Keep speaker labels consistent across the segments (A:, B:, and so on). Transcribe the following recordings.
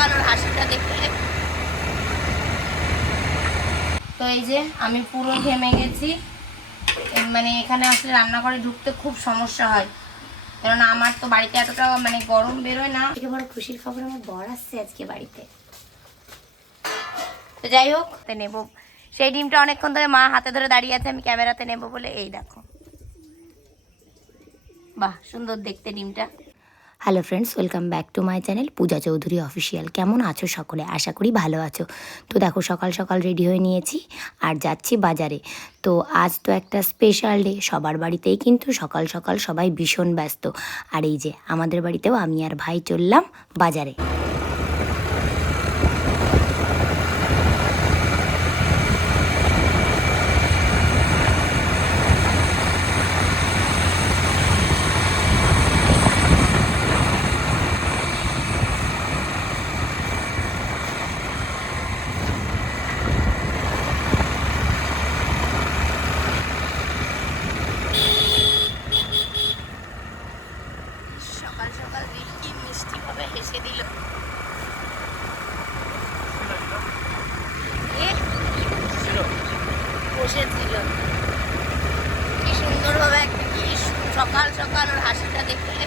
A: ওর হাসিটা দেখলে তো এই যে আমি পুরো ঘেমে গেছি। মানে এখানে আসলে রান্নাঘরে ঢুকতে খুব সমস্যা হয়। কেননা আমার তো বাড়িতে এতটা মানে গরম বেরোয় না। থেকে বড় খুশির খবর আমার বর আসছে আজকে বাড়িতে। তো যাই হোক নেব। সেই ডিমটা অনেকক্ষণ ধরে মা হাতে ধরে দাঁড়িয়ে আছে আমি ক্যামেরাতে নেব বলে। এই দেখো। বাহ সুন্দর দেখতে ডিমটা।
B: Hello friends welcome back to my channel Puja Chowdhury official কেমন আছো সকলে? আশা করি ভালো আছো। তো দেখো, সকাল সকাল রেডি হয়ে নিয়েছি আর যাচ্ছি বাজারে। তো আজ তো একটা স্পেশাল ডে সবার বাড়িতেই কিন্তু সকাল সকাল সবাই ভীষণ ব্যস্ত। আর এই যে, আমাদের বাড়িতেও আমি আর ভাই চললাম বাজারে
A: সকাল সকাল কি মিষ্টি ভাবে হেসে দিল এ? বসেছিল কি সুন্দরভাবে একটা কি সকাল সকাল ওর হাসিটা দেখলে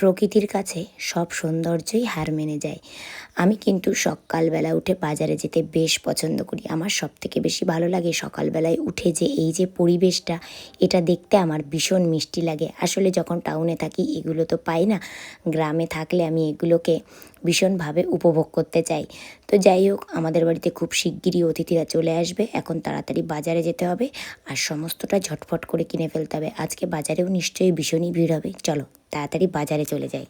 B: প্রকৃতির কাছে সব সৌন্দর্যই হার মেনে যায়। আমি কিন্তু সকালবেলা উঠে বাজারে যেতে বেশ পছন্দ করি। আমার সব থেকে বেশি ভালো লাগে সকালবেলায় উঠে যে এই যে পরিবেশটা, এটা দেখতে আমার ভীষণ মিষ্টি লাগে। আসলে যখন টাউনে থাকি, এগুলো তো পাই না। গ্রামে থাকলে আমি এগুলোকে ভীষণভাবে উপভোগ করতে চাই। তো যাই হোক, আমাদের বাড়িতে খুব শিগগিরই অতিথিরা চলে আসবে। এখন তাড়াতাড়ি বাজারে যেতে হবে আর সমস্তটা ঝটফট করে কিনে ফেলতে হবে। আজকে বাজারেও নিশ্চয়ই ভীষণই ভিড় হবে। চলো, তাড়াতাড়ি বাজারে চলে যাই।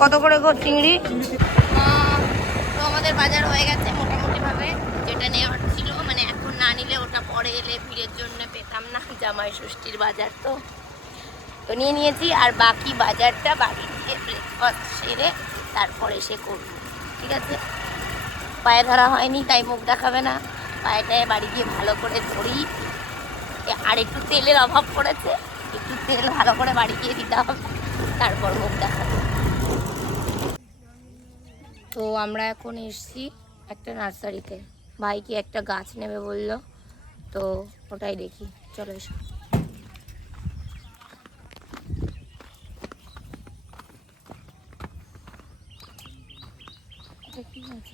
A: কত করে গো চিংড়ি? তো আমাদের বাজার হয়ে গেছে মোটামুটি ভাবে যেটা নেওয়ার ছিল মানে এখন না নিলে ওটা পরে এলে ভিড়ের জন্য পেতাম না জামাই ষষ্ঠীর বাজার তো। তো নিয়ে নিয়েছি আর বাকি বাজারটা বাড়ি গিয়ে ব্রেকফাস্ট সেরে তারপরে সে করব ঠিক আছে? পায়ে ধরা হয়নি তাই মুখ দেখাবে না। পায়েটায় বাড়ি গিয়ে ভালো করে ধরি। আর একটু তেলের অভাব পড়েছে। একটু তেল ভালো করে বাড়ি গিয়ে দিতে হবে তারপর মুখ দেখাবে। তো আমরা এখন এসছি একটা নার্সারিতে। ভাই কি একটা গাছ নেবে বলল, তো ওটাই দেখি। চলো এসো। কি গাছ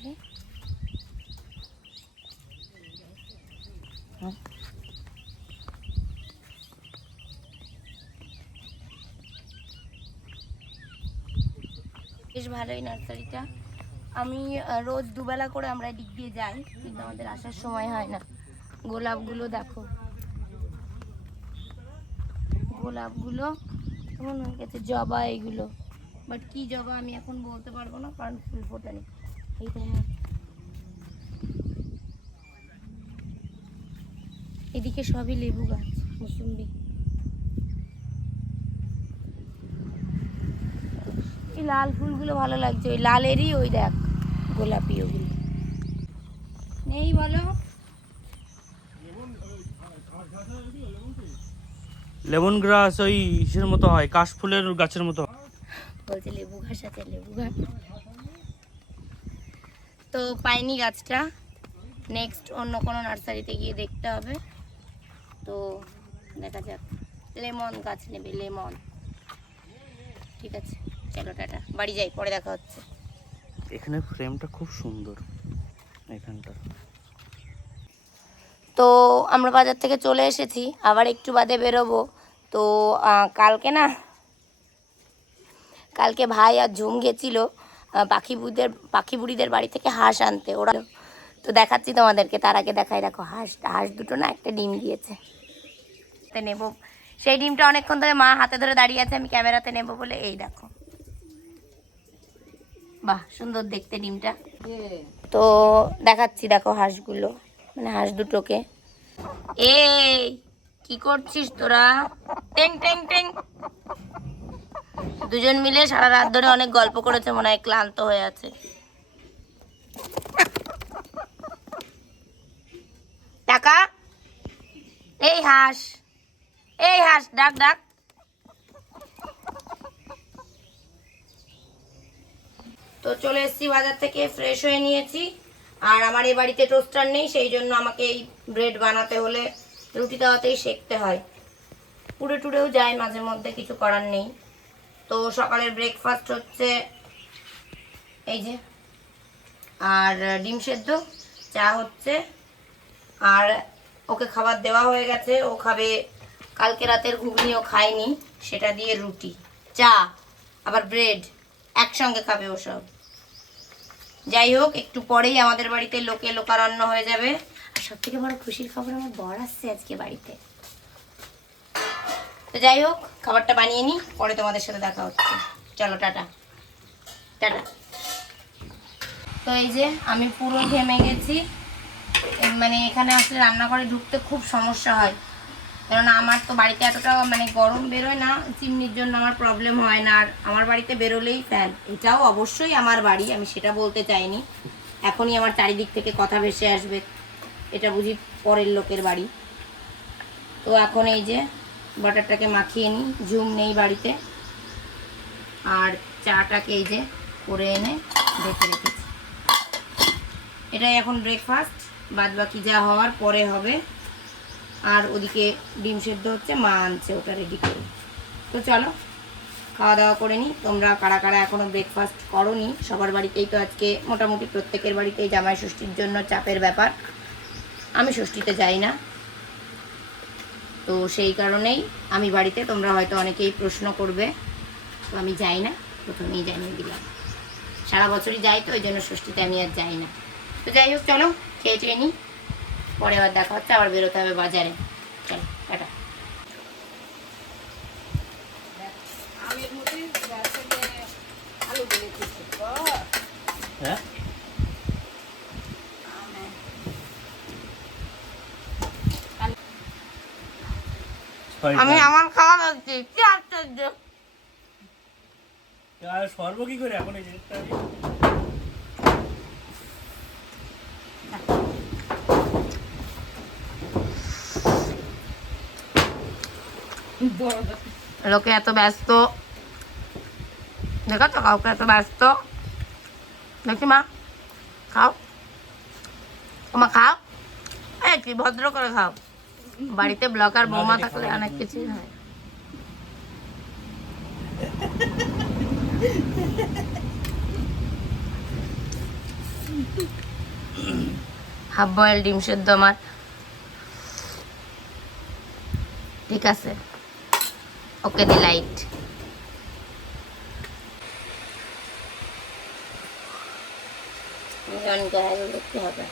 A: বেশ ভালোই নার্সারিটা আমি রোজ দুবেলা করে আমরা দিক দিয়ে যাই, কিন্তু আমাদের আসার সময় হয় না। গোলাপগুলো দেখো। গোলাপগুলো কেমন হয়ে গেছে? জবা এগুলো। বাট কি জবা আমি এখন বলতে পারব না, কারণ ফুল ফোটানি। এই দেখো। এদিকে সবই লেবু গাছ, মুসুম্বি। এই লাল ফুলগুলো ভালো লাগছে। ওই লালেরই ওই দেখ গোলাপি ওগুলো। নেই বলো?
C: লেমন গ্রাস ওই ইসের মতো হয় কাশফুলের গাছের মতো।
A: বলছে লেবু ঘাস আছে লেবু ঘাস। তো পাইনি গাছটা। নেক্সট অন্য কোনো নার্সারিতে গিয়ে দেখতে হবে। তো দেখা যাক। লেমন গাছ নেবে লেমন। ঠিক আছে। চলো টাটা। বাড়ি যাই পরে দেখা হচ্ছে।
C: এখানে ফ্রেমটা খুব সুন্দর এখানটা।
A: তো আমরা বাজার থেকে চলে এসেছি আবার একটু বাদে বেরোবো। তো কালকে না কালকে ভাই আর ঝুম গেছিল পাখি বুড়িদের পাখি বুড়িদের বাড়ি থেকে হাঁস আনতে। ওরা তো দেখাচ্ছি তোমাদেরকে তার আগে দেখাই দেখো হাঁস হাঁস দুটো না একটা ডিম দিয়েছে। নেব। সেই ডিমটা অনেকক্ষণ ধরে মা হাতে ধরে দাঁড়িয়ে আছে আমি ক্যামেরাতে নেব বলে এই দেখো। বাহ সুন্দর দেখতে ডিমটা। তো দেখাচ্ছি দেখো হাঁসগুলো মানে হাঁস দুটোকে। এই কি করছিস তোরা? টেং টেং টেং। দুজন মিলে সারা রাত ধরে অনেক গল্প করেছে মনে হয় ক্লান্ত হয়ে আছে। টাকা? এই হাঁস এই হাঁস ডাক ডাক। তো চলে এসেছি বাজার থেকে ফ্রেশ হয়ে নিয়েছি। আর আমার এই বাড়িতে টোস্টার নেই, সেই জন্য আমাকে এই ব্রেড বানাতে হলে রুটি দেওয়াতেই সেঁকতে হয়। পুড়ে টুড়েও যায়, মাঝে মধ্যে কিছু করার নেই। তো সকালের ব্রেকফাস্ট হচ্ছে এই যে, আর ডিম সেদ্ধ, চা হচ্ছে। আর ওকে খাবার দেওয়া হয়ে গেছে, ও খাবে, কালকে রাতের ঘুগনি ও খায়নি, সেটা দিয়ে রুটি, চা, আবার ব্রেড একসঙ্গে খাবে ওসব যাই হোক, একটু পরেই আমাদের বাড়িতে লোকে লোকারণ্য হয়ে যাবে। আর সব থেকে বড় খুশির খবর, আমার বর আসছে আজকে বাড়িতে। তো যাই হোক, খাবারটা বানিয়ে নিই, পরে তোমাদের সাথে দেখা হচ্ছে। চলো, টাটা। টাটা। তো এই যে, আমি পুরো ঘেমে গেছি। মানে এখানে আসলে রান্নাঘরে ঢুকতে খুব সমস্যা হয়। কেননা আমার তো বাড়িতে এতটা মানে গরম বেরোয় না, চিমনির জন্য আমার প্রবলেম হয় না। আর আমার বাড়িতে বেরোলেই ফ্যান এটাও অবশ্যই আমার বাড়ি, আমি সেটা বলতে চাইনি। এখনই আমার চারিদিক থেকে কথা ভেসে আসবে। এটা বুঝি পরের লোকের বাড়ি। তো এখন এই যে বাটারটাকে মাখিয়ে নিই, ঝুম নেই বাড়িতে। আর চাটাকে এই যে করে এনে ঢেকে রেখেছি। এটাই এখন ব্রেকফাস্ট বাদ বাকি যা হওয়ার পরে হবে। আর ওদিকে ডিম সেদ্ধ হচ্ছে, মা আনছে ওটা রেডি করে। তো চলো, খাওয়া দাওয়া করে নিই তোমরা কারা কারা এখনও ব্রেকফাস্ট করো নি সবার বাড়িতেই তো আজকে মোটামুটি প্রত্যেকের বাড়িতেই জামাই ষষ্ঠীর জন্য চাপের ব্যাপার। আমি ষষ্ঠীতে যাই না। তো সেই কারণেই আমি বাড়িতে, তোমরা হয়তো অনেকেই প্রশ্ন করবে। তো আমি যাই না, প্রথমেই জানিয়ে দিলাম। সারা বছরই যাই তো, ওই জন্য ষষ্ঠীতে আমি আর যাই না। তো যাই হোক, চলো, খেয়ে চেয়ে নিই পরে আবার দেখা হচ্ছে আবার বেরোতে হবে বাজারে। চলো টাটা।
C: হ্যাঁ?
A: আমি আমার খাওয়া খাচ্ছি কি আশ্চর্য।
C: আর সর্ব কি করে? এখন এই
A: লোকে এত ব্যস্ত। দেখো তো, কাউকে এত ব্যস্ত। দেখি মা, খাও। মা, খাও। এই, কি ভদ্র করে খাও। বাড়িতে ব্লকার বৌমা থাকলে অনেক কিছুই হয়। হাফ বয়েল ডিম সেদ্ধ আমার। ঠিক আছে। ওকে দি লাইট দেখতে হবে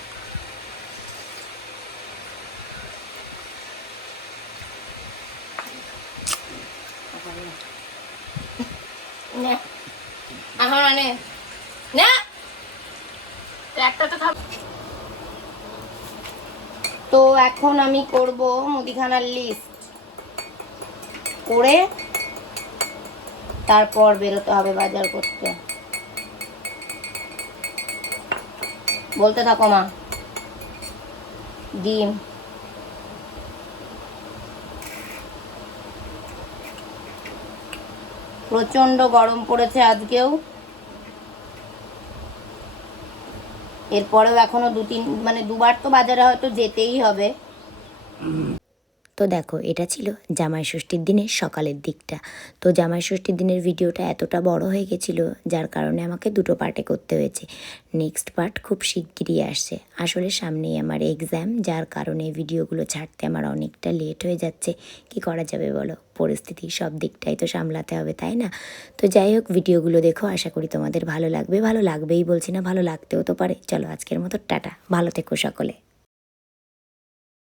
A: নে। এখন আনে না। একটা তো খাব তো এখন আমি করব মুদিখানার লিস্ট করে তারপর বেরোতে হবে বাজার করতে। বলতে থাকো মা। ডিম। প্রচণ্ড গরম পড়েছে আজকেও। এরপরেও এখনও দু তিন মানে দুবার তো বাজারে হয়তো যেতেই হবে।
B: তো দেখো, এটা ছিল জামাই ষষ্ঠীর দিনের সকালের দিকটা। তো জামাই ষষ্ঠীর দিনের ভিডিওটা এতটা বড় হয়ে গেছিল, যার কারণে আমাকে দুটো পার্টে করতে হয়েছে। নেক্সট পার্ট খুব শিগগিরই আসছে। আসলে সামনেই আমার এক্সাম যার কারণে ভিডিওগুলো ছাড়তে আমার অনেকটা লেট হয়ে যাচ্ছে। কি করা যাবে বলো? পরিস্থিতি সব দিকটাই তো সামলাতে হবে, তাই না? তো যাই হোক, ভিডিওগুলো দেখো, আশা করি তোমাদের ভালো লাগবে। ভালো লাগবেই বলছি না, ভালো লাগতেও তো পারে। চলো আজকের মতো, টাটা। ভালো থেকো সকলে।